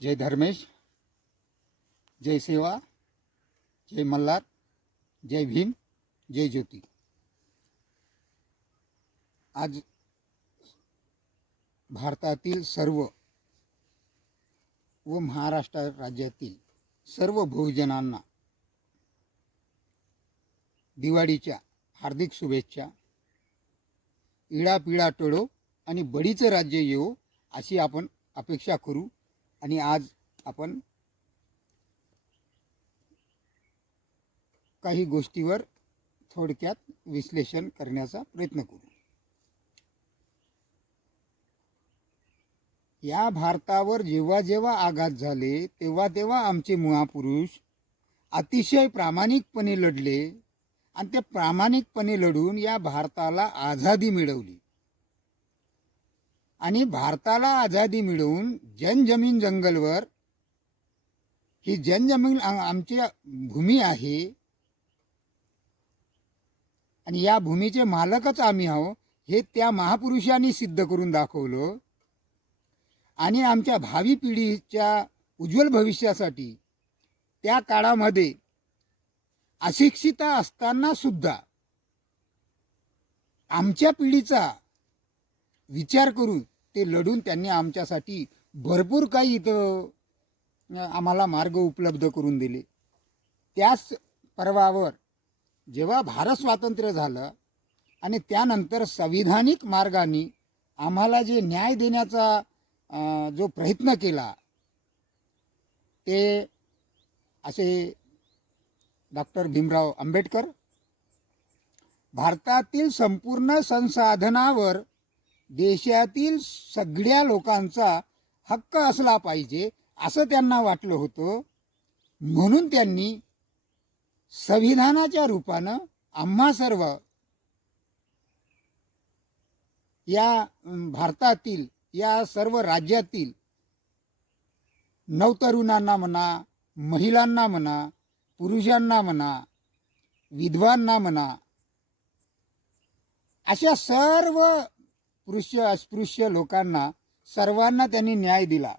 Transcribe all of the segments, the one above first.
जय धर्मेश, जय सेवा, जय मल्हार, जय भीम, जय ज्योती। आज भारतातील सर्व व महाराष्ट्र राज्यातील सर्व बहुजनांना दिवाळीच्या हार्दिक शुभेच्छा। इडापिडा टळो आणि बडीचं राज्य येवो अशी आपण अपेक्षा करू। आणि आज आपण काही गोष्टीवर थोडक्यात विश्लेषण करण्याचा प्रयत्न करू। या भारतावर जेव्हा जेव्हा आघात झाले तेव्हा तेव्हा आमचे महापुरुष अतिशय प्रामाणिकपणे लढले आणि ते प्रामाणिकपणे लढून या भारताला आझादी मिळवली। आणि भारताला आझादी मिळवून जनजमीन जंगलवर ही जनजमीन आमची भूमी आहे आणि या भूमीचे मालकच आम्ही आहोत हे त्या महापुरुषांनी सिद्ध करून दाखवलं। आणि आमच्या भावी पिढीच्या उज्ज्वल भविष्यासाठी त्या काळामध्ये अशिक्षित असताना सुद्धा आमच्या पिढीचा विचार करून ते लढून त्यांनी आमच्यासाठी भरपूर काही इथं आम्हाला मार्ग उपलब्ध करून दिले। त्याच पर्वावर जेव्हा भारत स्वातंत्र्य झालं आणि त्यानंतर संविधानिक मार्गाने आम्हाला जे न्याय देण्याचा जो प्रयत्न केला ते असे डॉक्टर भीमराव आंबेडकर भारतातील संपूर्ण संसाधनावर देशातील सगळ्या लोकांचा हक्क असला पाहिजे असं त्यांना वाटलं होतं। म्हणून त्यांनी संविधानाच्या रूपानं आम्हा सर्व या भारतातील या सर्व राज्यातील नवतरुणांना म्हणा, महिलांना म्हणा, पुरुषांना म्हणा, विधवांना म्हणा, अशा सर्व पुरुष अस्पृश्य लोकांना सर्वांना त्यांनी न्याय दिला।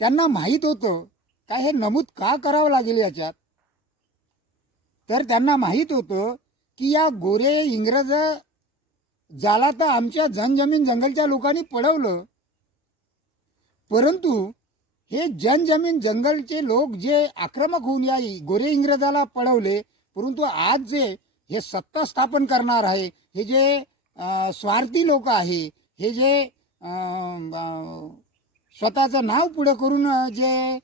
त्यांना माहीत होतं काय हे नमूद का करावं लागेल याच्यात, तर त्यांना माहीत होतं की या गोरे इंग्रज ज्याला तर आमच्या जनजमीन जंगलच्या लोकांनी पळवलं, परंतु हे जनजमीन जंगलचे लोक जे आक्रमक होऊन या गोरे इंग्रजाला पळवले, परंतु आज जे हे सत्ता स्थापन करणार आहे हे जे स्वार्थी लोक आहे, हे जे स्वतःचं नाव पुढे करून जे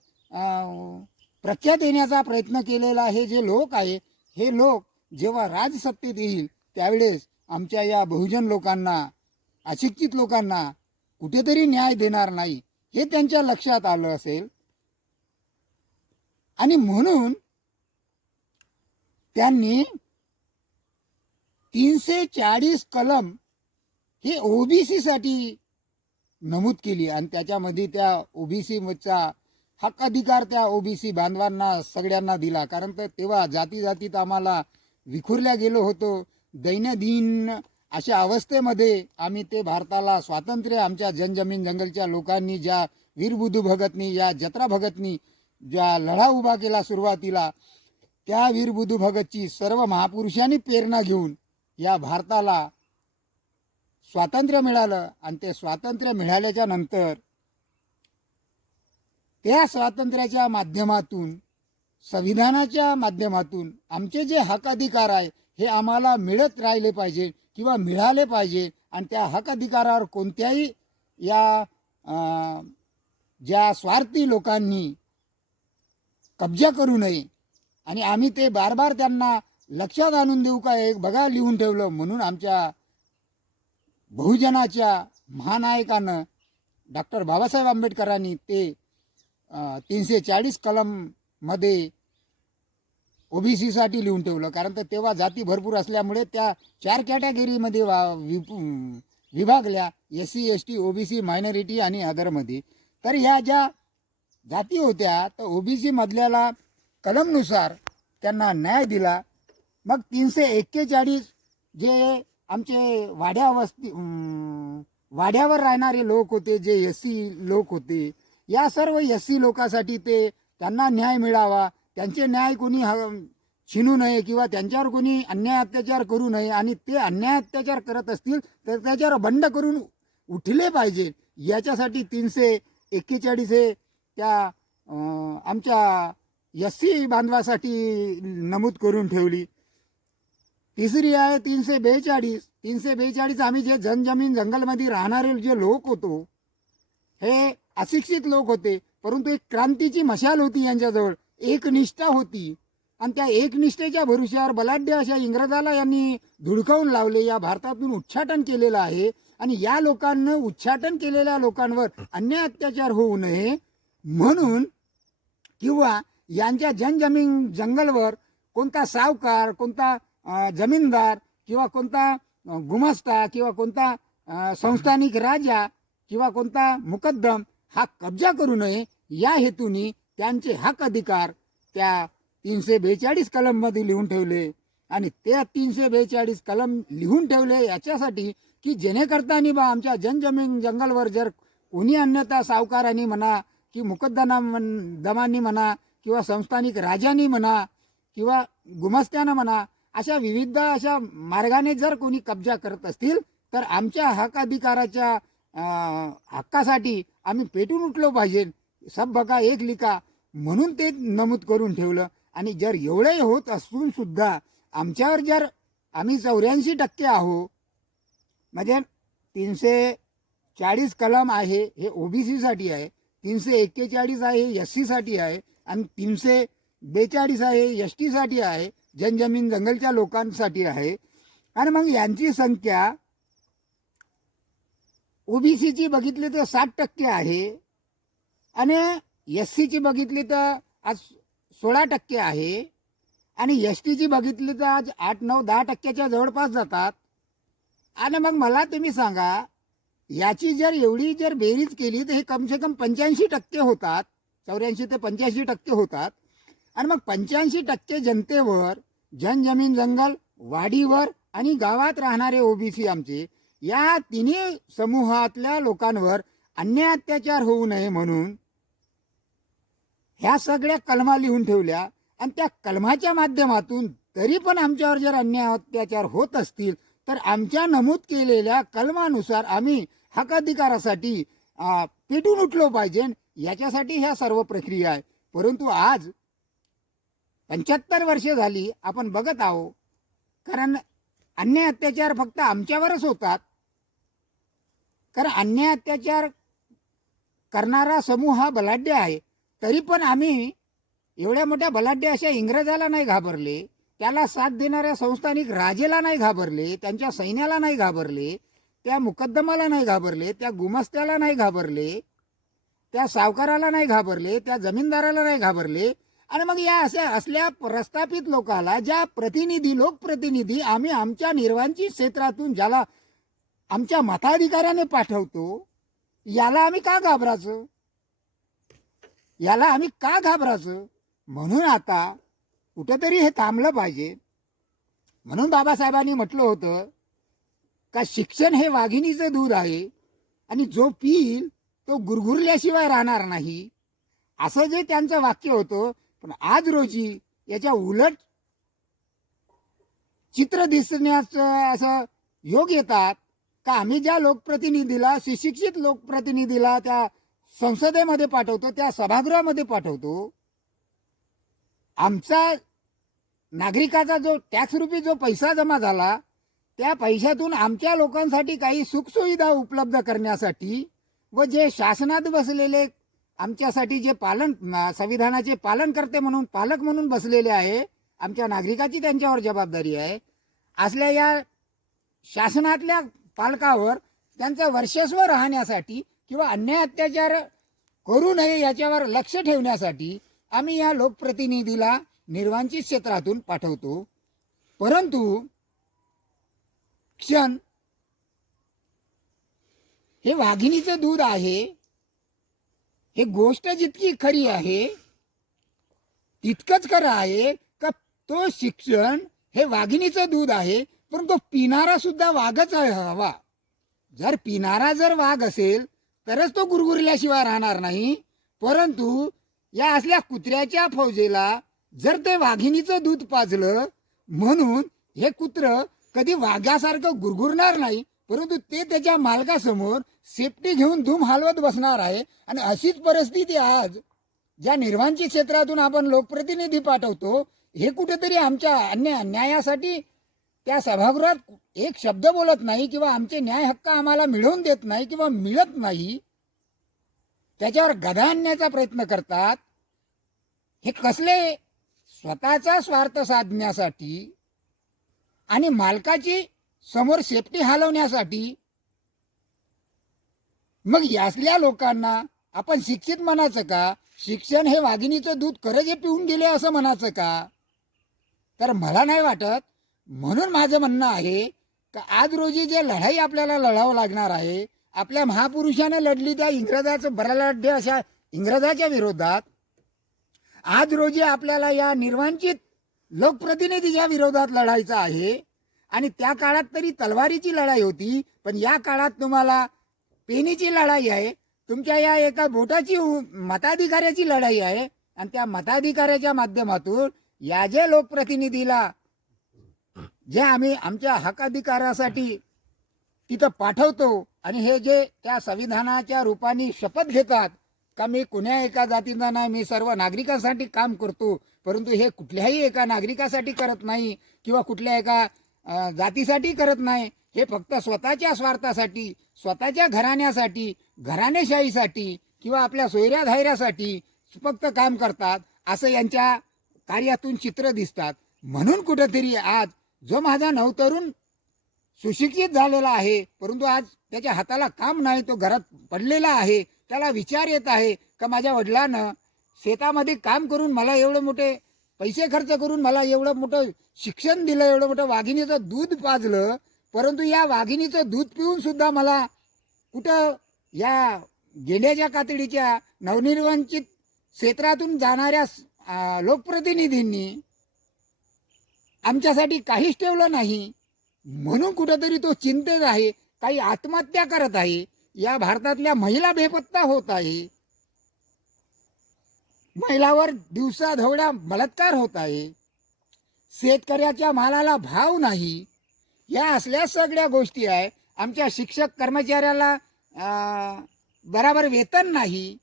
प्रख्यात येण्याचा प्रयत्न केलेला हे जे लोक आहे, हे लोक जेव्हा राजसत्तेत येईल त्यावेळेस आमच्या या बहुजन लोकांना, अशिक्षित लोकांना कुठेतरी न्याय देणार नाही हे त्यांच्या लक्षात आलं असेल। आणि म्हणून त्यांनी 340 कलम हे ओबीसी साठी नमूद केली आणि त्याच्यामध्ये त्या ओबीसीचा हक्क अधिकार त्या ओबीसी बांधवांना सगळ्यांना दिला। कारण तर तेव्हा जाती जातीत आम्हाला विखुरल्या गेलो होतो। दैनंदिन अशा अवस्थेमध्ये आम्ही ते भारताला स्वातंत्र्य आमच्या जनजमीन जंगलच्या लोकांनी, ज्या वीर बुधू भगतनी, या जत्रा भगतनी ज्या लढा उभा केला सुरुवातीला, त्या वीर बुधू भगतची सर्व महापुरुषांनी प्रेरणा घेऊन या भारताला स्वातंत्र्य मिळालं। आणि ते स्वातंत्र्य मिळाल्याच्या नंतर त्या स्वातंत्र्याच्या माध्यमातून, संविधानाच्या माध्यमातून आमचे जे हक अधिकार आहे हे आम्हाला मिळत राहिले पाहिजे किंवा मिळाले पाहिजे। आणि त्या हक अधिकारावर कोणत्याही या ज्या स्वार्थी लोकांनी कब्जा करू नये। आणि आम्ही ते बार बार त्यांना लक्षात आणून देऊ का, एक बघा लिहून ठेवलं। म्हणून आमच्या बहुजनाच्या महानायकानं डॉक्टर बाबासाहेब आंबेडकरांनी ते 340 कलम मध्ये ओबीसी साठी लिहून ठेवलं। कारण तर तेव्हा जाती भरपूर असल्यामुळे त्या 4 कॅटेगरीमध्ये विभागल्या, SC ST ओबीसी मायनॉरिटी आणि अदरमध्ये। तर ह्या ज्या जाती होत्या तर ओबीसी मधल्याला कलमनुसार त्यांना न्याय दिला। मग 341 जे आमचे वाड्यावर राहणारे लोक होते, जे SC लोक होते, या सर्व एससी लोकांसाठी ते त्यांना न्याय मिळावा, त्यांचे न्याय कोणी छिनू नये किंवा त्यांच्यावर कोणी अन्याय अत्याचार करू नये, आणि ते अन्याय अत्याचार करत असतील तर त्याच्यावर बंड करून उठले पाहिजे, याच्यासाठी 341 हे त्या आमच्या एससी बांधवासाठी नमूद करून ठेवली. तिसरी आहे 342. 342 आम्ही जे जनजमीन जंगलमध्ये राहणारे जे लोक होतो, हे अशिक्षित लोक होते, परंतु एक क्रांतीची मशाल होती यांच्याजवळ, एकनिष्ठा होती, आणि त्या एकनिष्ठेच्या भरोश्यावर बलाढ्य अशा इंग्रजाला यांनी धुडकावून लावले. या भारतातून उच्चाटन केलेलं आहे, आणि या लोकांना उच्चाटन केलेल्या लोकांवर अन्याय अत्याचार होऊ नये म्हणून, किंवा यांच्या जनजमीन जंगलवर कोणता सावकार, कोणता जमीनदार किंवा कोणता गुमास्ता किंवा कोणता संस्थानिक राजा किंवा कोणता मुकद्दम हा कब्जा करू नये, या हेतूने त्यांचे हक अधिकार त्या 342 कलममध्ये लिहून ठेवले. आणि त्या 342 कलम लिहून ठेवले याच्यासाठी की जेणेकरतानी बा आमच्या जनजमीन जंगलवर जर कोणी अन्यथा सावकारांनी म्हणा की मुकद्दमांनी म्हणा किंवा संस्थानिक राजांनी म्हणा किंवा गुमास्त्यानं म्हणा, अशा विविध अशा मार्गाने जर कोणी कब्जा करत असतील तर आमच्या हक अधिकाराच्या हक्कासाठी आम्ही पेटून उठलो पाहिजे, सब बघा एक लिखा म्हणून ते नमूद करून ठेवलं. आणि जर एवढे होत असून सुद्धा आमच्यावर जर आम्ही 84% आहो, म्हणजे 340 कलम आहे हे ओबीसीसाठी आहे, 341 आहे एससीसाठी आहे, आणि 342 आहे एसटीसाठी आहे, जनजमीन जंगलच्या लोकांसाठी आहे. आणि मग यांची संख्या ओबीसीची बघितली तर 60% आहे, आणि एससीची बघितली तर आज 16% आहे, आणि एसटीची बघितली तर आज 8-9-10% जवळपास जातात. आणि मग मला तुम्ही सांगा, याची जर एवढी जर बेरीज केली तर हे कमसे कम 85% होतात, 84 ते 85% होतात. आणि मग 85% जनतेवर, जनजमीन जंगल वाडीवर आणि गावात राहणारे ओबीसी आमचे, या तिन्ही समूहातल्या लोकांवर अन्याय अत्याचार होऊ नये म्हणून ह्या सगळ्या कलमा लिहून ठेवल्या. आणि त्या कलमाच्या माध्यमातून तरी पण आमच्यावर जर अन्याय अत्याचार होत असतील तर आमच्या नमूद केलेल्या कलमानुसार आम्ही हक्काधिकारासाठी पेटून उठलो पाहिजे, याच्यासाठी ह्या सर्व प्रक्रिया आहे. परंतु आज 75 वर्षे झाली आपण बघत आहो, कारण अन्याय अत्याचार फक्त आमच्यावरच होतात, कारण अन्याय अत्याचार करणारा समूह हा बलाढ्य आहे. तरी पण आम्ही एवढ्या मोठ्या बलाढ्य अशा इंग्रजाला नाही घाबरले, त्याला साथ देणाऱ्या संस्थानिक राजेला नाही घाबरले, त्यांच्या सैन्याला नाही घाबरले, त्या मुकद्दमाला नाही घाबरले, त्या गुमास्त्याला नाही घाबरले, त्या सावकाराला नाही घाबरले, त्या जमीनदाराला नाही घाबरले. आणि मग या अशा असल्या प्रस्थापित लोकाला, ज्या प्रतिनिधी लोकप्रतिनिधी आम्ही आमच्या निर्वांचित क्षेत्रातून ज्याला आमच्या मताधिकाऱ्याने पाठवतो, याला आम्ही का घाबरायचं, याला आम्ही का घाबरायचं? म्हणून आता कुठेतरी हे थांबलं पाहिजे. म्हणून बाबासाहेबांनी म्हटलं होतं का शिक्षण हे वाघिणीचं दूध आहे, आणि जो पिईल तो गुरगुरल्याशिवाय राहणार नाही, असं जे त्यांचं वाक्य होतं. पण आज रोजी याच्या उलट चित्र दिसण्याचं असं योग येतात का आम्ही ज्या लोकप्रतिनिधीला, सुशिक्षित लोकप्रतिनिधीला त्या संसदेमध्ये पाठवतो, त्या सभागृहामध्ये पाठवतो, आमचा नागरिकाचा जो टॅक्स रुपी जो पैसा जमा झाला, त्या पैशातून आमच्या लोकांसाठी काही सुखसुविधा उपलब्ध करण्यासाठी व जे शासनात बसलेले आमच्यासाठी जे संविधानाचे पालनकर्ते म्हणून, पालक म्हणून बसलेले आहे, आमच्या नागरिकाची त्यांच्यावर जबाबदारी आहे, असल्या या शासनातल्या पालकावर त्यांचं वर्चस्व राहण्यासाठी किंवा अन्याय अत्याचार करू नये याच्यावर लक्ष ठेवण्यासाठी आम्ही या लोकप्रतिनिधीला निर्वांचित क्षेत्रातून पाठवतो. परंतु क्षण हे वाघिणीचं दूध आहे, हे गोष्ट जितकी खरी आहे तितकंच खरं आहे का तो शिक्षण हे वाघिणीचं दूध आहे, परंतु पिणारा सुद्धा वाघच हवा. जर पिणारा जर वाघ असेल तरच तो गुरगुरल्याशिवाय राहणार नाही. परंतु या असल्या कुत्र्याच्या फौजेला जर ते वाघिणीचं दूध पाजलं म्हणून हे कुत्र कधी वाघासारखं गुरगुरणार नाही, परंतु ते त्याच्या मालकासमोर सेफ्टी घेऊन धूम हलवत बसणार आहे. आणि अशीच परिस्थिती आज ज्या निर्वांचित क्षेत्रातून आपण लोकप्रतिनिधी पाठवतो, हे कुठेतरी आमच्या न्यायासाठी त्या सभागृहात एक शब्द बोलत नाही किंवा आमचे न्याय हक्क आम्हाला मिळवून देत नाही किंवा मिळत नाही, त्याच्यावर गदा आणण्याचा प्रयत्न करतात. हे कसले स्वतःचा स्वार्थ साधण्यासाठी आणि मालकाची समोर सेफ्टी हलवण्यासाठी. मग यासल्या लोकांना आपण शिक्षित म्हणायचं का? शिक्षण हे वाघिणीचं दूध खरंच हे पिऊन गेले असं म्हणायचं का? तर मला नाही वाटत. म्हणून माझं म्हणणं आहे का आज रोजी जे लढाई आपल्याला लढावं लागणार आहे, आपल्या महापुरुषाने लढली त्या इंग्रजाचं बरलाढ्य अशा इंग्रजाच्या विरोधात, आज रोजी आपल्याला या निर्वांचित लोकप्रतिनिधीच्या विरोधात लढायचं आहे. आणि त्या काळात तरी तलवारीची लढाई होती, पण या काळात तुम्हाला पेनीची लढाई आहे, तुमच्या या एका बोटाची मताधिकाऱ्याची लढाई आहे. आणि त्या मताधिकाऱ्याच्या माध्यमातून या जे लोकप्रतिनिधीला जे आम्ही आमच्या हक्काधिकारासाठी तिथं पाठवतो आणि हे जे त्या संविधानाच्या रूपाने शपथ घेतात का मी कुण्या एका जातीचा नाही, मी सर्व नागरिकांसाठी काम करतो, परंतु हे कुठल्याही एका नागरिकासाठी करत नाही किंवा कुठल्या एका जातीसाठी करत नाही, हे फक्त स्वतःच्या स्वार्थासाठी, स्वतःच्या घराण्यासाठी, घराणेशाहीसाठी किंवा आपल्या सोयऱ्या-धायऱ्यासाठी फक्त काम करतात, असं यांच्या कार्यातून चित्र दिसतात. म्हणून कुठेतरी आज जो माझा नवतरुण सुशिक्षित झालेला आहे, परंतु आज त्याच्या हाताला काम नाही, तो घरात पडलेला आहे, त्याला विचार येत आहे का माझ्या वडिलांनं शेतामध्ये काम करून मला एवढे मोठे पैसे खर्च करून मला एवढं मोठं शिक्षण दिलं, एवढं मोठं वाघिणीचं दूध पाजलं, परंतु या वाघिणीचं दूध पिऊन सुद्धा मला कुठं या गेंड्याच्या कातडीच्या नवनिर्वांचित क्षेत्रातून जाणाऱ्या लोकप्रतिनिधींनी आमच्यासाठी काहीच ठेवलं नाही. म्हणून कुठंतरी तो चिंतेत आहे. काही आत्महत्या करत आहे, या भारतातल्या महिला बेपत्ता होत आहे, महिलावर दिवसाढवळ्या बलात्कार होत आहे, शेतकऱ्याच्या मालाला भाव नाही. या असल्या सगळ्या गोष्टी आहे. आमच्या शिक्षक कर्मचाऱ्याला बराबर वेतन नाही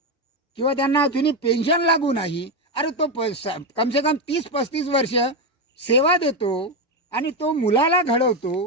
किंवा त्यांना जुनी पेन्शन लागू नाही. अरे तो कमसे कम 30-35 वर्ष सेवा देतो आणि तो मुलाला घडवतो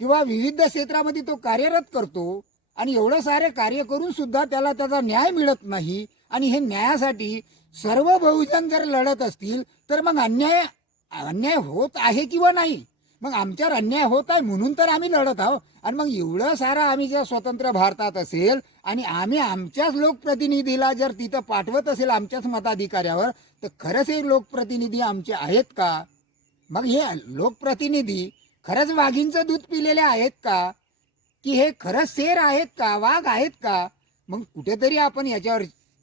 किंवा विविध क्षेत्रामध्ये तो कार्यरत करतो आणि एवढं सारे कार्य करून सुद्धा त्याला त्याचा न्याय मिळत नाही. आणि हे न्यायासाठी सर्व बहुजन जर लढत असतील तर मग अन्याय होत आहे किंवा नाही? मग आमच्यावर अन्याय होत आहे म्हणून तर आम्ही लढत आहोत. आणि मग एवढं सारं आम्ही जर स्वतंत्र भारतात असेल आणि आम्ही आमच्याच लोकप्रतिनिधीला जर तिथं पाठवत असेल आमच्याच मताधिकाऱ्यावर, तर खरंच हे लोकप्रतिनिधी आमचे आहेत का? मग हे लोकप्रतिनिधी खरंच वाघींचं दूध पिलेले आहेत का, की हे खरंच शेर आहेत का, वाघ आहेत का? मग कुठेतरी आपण याच्यावर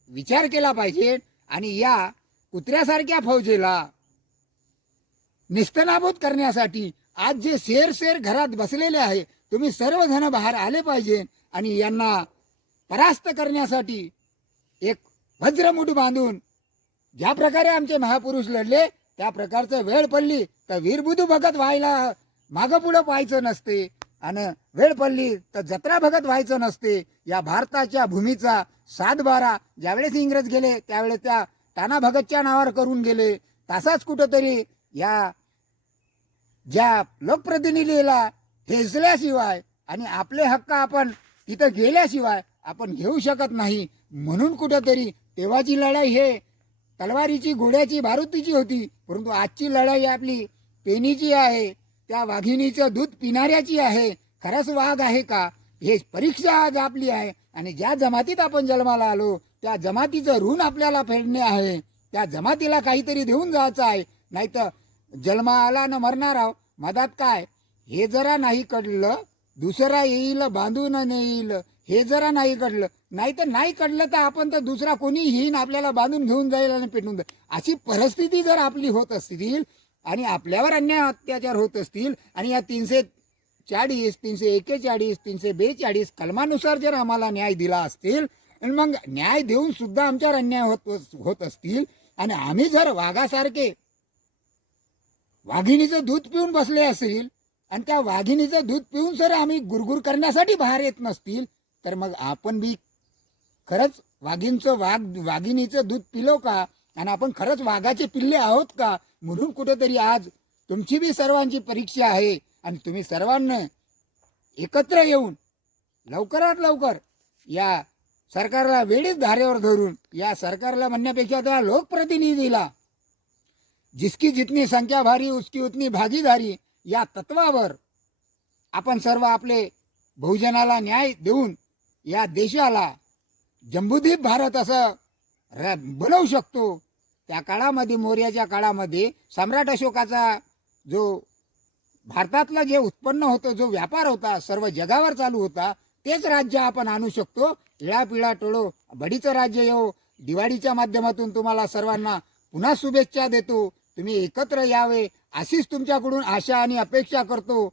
विचार केला पाहिजे. आणि या कुत्र्यासारख्या फौजेला निस्तनाबूत करण्यासाठी आज जे शेर घरात बसलेले आहे, तुम्ही सर्वजण बाहेर आले पाहिजे आणि यांना परास्त करण्यासाठी एक वज्रमुठ बांधून ज्या प्रकारे आमचे महापुरुष लढले त्या प्रकारचं वेळ पडली तर वीरबुधू भगत व्हायला मागं पुढं पाहायचं नसते आणि वेळ पडली तर जत्रा भगत व्हायचं नसते. या भारताच्या भूमीचा 7-12 ज्यावेळेस इंग्रज गेले त्यावेळेस त्या ताना भगतच्या नावावर करून गेले. तसाच कुठंतरी या ज्या लोकप्रतिनिधीला ठेचल्याशिवाय आणि आपले हक्क आपण तिथं गेल्याशिवाय आपण घेऊ शकत नाही. म्हणून कुठंतरी तेव्हाची लढाई हे तलवारीची, घोड्याची, बारूदीची होती, परंतु आजची लढाई आपली पेनीची आहे, त्या वाघिणीचं दूध पिणाऱ्याची आहे. खरंच वाघ आहे का, हे परीक्षा आज आपली आहे. आणि ज्या जमातीत आपण जन्माला आलो त्या जमातीचं ऋण आपल्याला फेडणे आहे. त्या जमातीला काहीतरी देऊन जायचं आहे. नाही तर जन्माला न मरणार आहो, मधात काय हे जरा नाही कळलं दुसरा येईल बांधून नेईल, हे जरा नाही कळलं, नाही तर नाही कळलं तर आपण तर दुसरा कोणी येईन आपल्याला बांधून घेऊन जाईल आणि पेटून जाईल. अशी परिस्थिती जर आपली होत असतील आणि आपल्यावर अन्याय अत्याचार होत असतील आणि या 340, 341, 342 कलमानुसार जर आम्हाला न्याय दिला असतील आणि मग न्याय देऊन सुद्धा आमच्यावर अन्याय होत असतील आणि आम्ही जर वाघासारखे वाघिणीचं दूध पिऊन बसले असेल आणि त्या वाघिणीचं दूध पिऊन जर आम्ही गुरगुर करण्यासाठी बाहेर येत नसतील तर मग आपण बी खरंच वाघिणीचं दूध पिलो का आणि आपण खरंच वाघाचे पिल्ले आहोत का? म्हणून कुठेतरी आज तुमची बी सर्वांची परीक्षा आहे आणि तुम्ही सर्वांना एकत्र येऊन लवकरात लवकर या सरकारला वेळीच धारेवर धरून या सरकारला म्हणण्यापेक्षा त्या लोकप्रतिनिधीला जिसकी जितनी संख्या भारी उसकी उतनी भागीदारी या तत्वावर आपण सर्व आपले बहुजनाला न्याय देऊन या देशाला जम्बूद्वीप भारत असं बनवू शकतो. त्या काळामध्ये मौर्याच्या काळामध्ये सम्राट अशोकाचा जो भारतातला जे उत्पन्न होतं जो व्यापार होता सर्व जगावर चालू होता तेच राज्य आपण आणू शकतो. इळा पिळा टोळो बडीचं राज्य येऊ. दिवाळीच्या माध्यमातून तुम्हाला सर्वांना पुन्हा शुभेच्छा देतो. तुम्ही एकत्र यावे अशीच तुमच्याकडून आशा आणि अपेक्षा करतो.